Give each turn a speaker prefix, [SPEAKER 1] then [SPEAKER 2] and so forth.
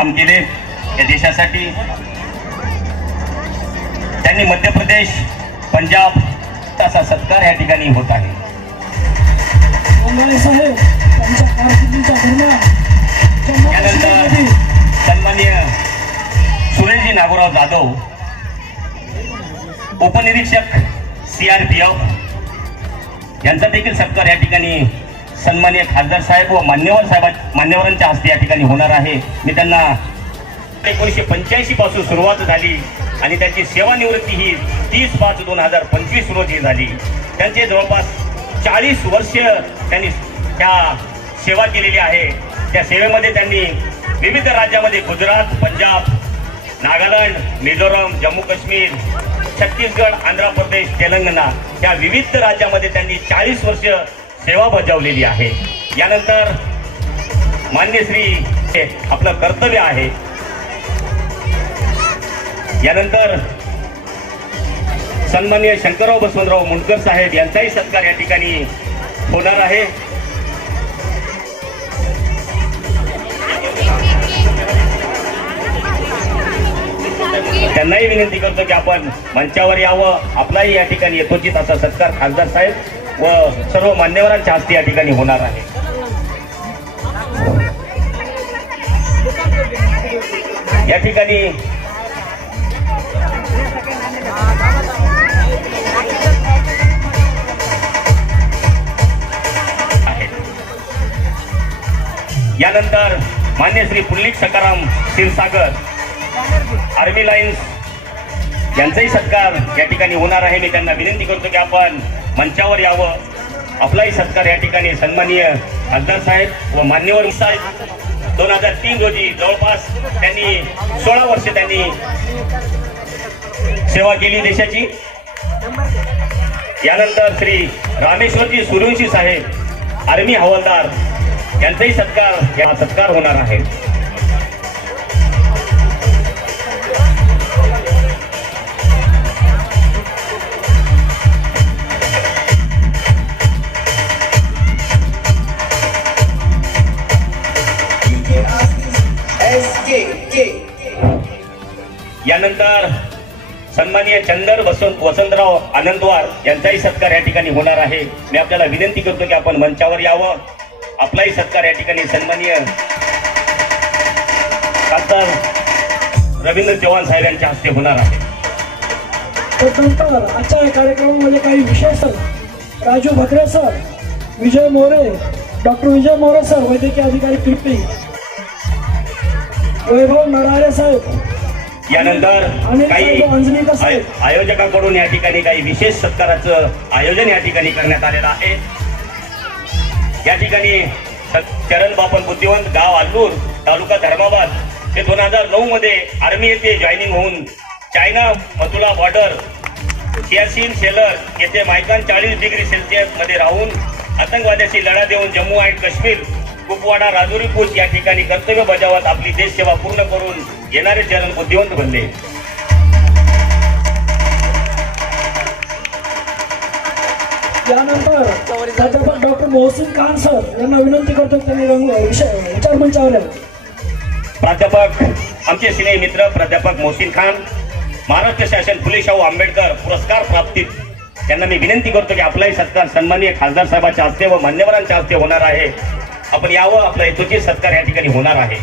[SPEAKER 1] काम केले या देशासाठी. त्यांनी मध्य प्रदेश पंजाब असा सत्कार या ठिकाणी होत आहे.
[SPEAKER 2] वाघमारे साहेब त्यांच्या कारकिर्दीच्या दरम्यान जम्मू
[SPEAKER 1] यानंतर
[SPEAKER 2] काश्मीरमध्ये
[SPEAKER 1] सन्माननीय सुरेशजी नागोराव जाधव उपनिरीक्षक सीआरपीएफ यांचा देखील सत्कार या ठिकाणी सन्मान्य खासदार साहेब व मान्यवर साहेबां मान्यवरांच्या हस्ते या ठिकाणी होणार आहे. मी त्यांना एकोणीसशे पंच्याऐंशी पासून सुरुवात झाली आणि त्यांची सेवानिवृत्ती ही तीस पाच दोन हजार पंचवीस रोजी झाली. त्यांचे जवळपास चाळीस वर्ष त्यांनी त्या सेवा केलेली आहे. त्या सेवेमध्ये त्यांनी विविध राज्यामध्ये गुजरात पंजाब नागालँड मिझोरम जम्मू काश्मीर छत्तीसगड आंध्र प्रदेश तेलंगणा या विविध राज्यामध्ये त्यांनी चाळीस वर्ष सेवा बजावलेली आहे. यानंतर मान्य श्री हे आपलं कर्तव्य आहे. यानंतर सन्मान्य शंकरराव बसवंतराव मुंडकर साहेब यांचाही सत्कार या ठिकाणी होणार आहे. त्यांनाही विनंती करतो की आपण मंचावर यावं. आपलाही या ठिकाणी यथोचित असा सत्कार खासदार साहेब व सर्व मान्यवरांच्या हस्ते या ठिकाणी होणार आहे. या ठिकाणी आहे यानंतर मान्य श्री पुल्लिक सकाराम क्षीरसागर आर्मी लाईन्स यांचाही सत्कार या ठिकाणी होणार आहे. मी त्यांना विनंती करतो की आपण मंचावर यावं. आपलाही सत्कार या ठिकाणी सन्माननीय खासदार साहेब व मान्यवर साहेब. दोन हजार तीन रोजी जवळपास त्यांनी सोळा वर्ष त्यांनी सेवा केली देशाची. यानंतर श्री रामेश्वरजी सूर्यवंशी साहेब आर्मी हवालदार यांचाही सत्कार या सत्कार होणार आहे. यानंतर सन्माननीय चंदर वसंत वसंतराव आनंदवार यांचाही सत्कार या ठिकाणी होणार आहे. मी आपल्याला विनंती करतो की आपण मंचावर यावं. आपलाही सत्कार या ठिकाणी सन्माननीय खासदार रवींद्र चव्हाण साहेब यांच्या हस्ते होणार आहे.
[SPEAKER 2] त्यानंतर आजच्या या कार्यक्रमामध्ये काही विशेष Raju Bhakare sir Vijay More doctor Vijay More sir वैद्यकीय अधिकारी कृपी वैभव नडारे साहेब.
[SPEAKER 1] यानंतर काही आयोजकांकडून या ठिकाणी काही विशेष सत्काराचं आयोजन या ठिकाणी करण्यात आलेलं आहे. या ठिकाणी चरण बापन बुद्धिवंत गाव आल्लूर तालुका धर्माबाद हे दोन हजार नऊ मध्ये आर्मी येथे जॉईनिंग होऊन चायना मथुला बॉर्डर सियासीन शेलर येथे मायकान चाळीस डिग्री सेल्सिअसमध्ये राहून आतंकवाद्याशी लढा देऊन जम्मू आणि काश्मीर कुपवाडा राजुरी पूल या ठिकाणी कर्तव्य बजावत आपली देश सेवा पूर्ण करून येणारे चरण बुद्धिवंत बनले.
[SPEAKER 2] त्यानंतर प्राध्यापक डॉक्टर मोहसिन खान सर यांना विनंती करतो त्यांनी रंग विषय विचार मंचावर.
[SPEAKER 1] प्राध्यापक आमचे सिने मित्र प्राध्यापक मोहसिन खान महाराष्ट्र शासन फुले शाहू आंबेडकर पुरस्कार प्राप्तीत. त्यांना मी विनंती करतो की आपलाही सत्कार सन्माननीय खासदार साहेबांच्या हस्ते व मान्यवरांच्या हस्ते होणार आहे. आपण यावं आपला यथोचित सत्कार या ठिकाणी होणार आहे.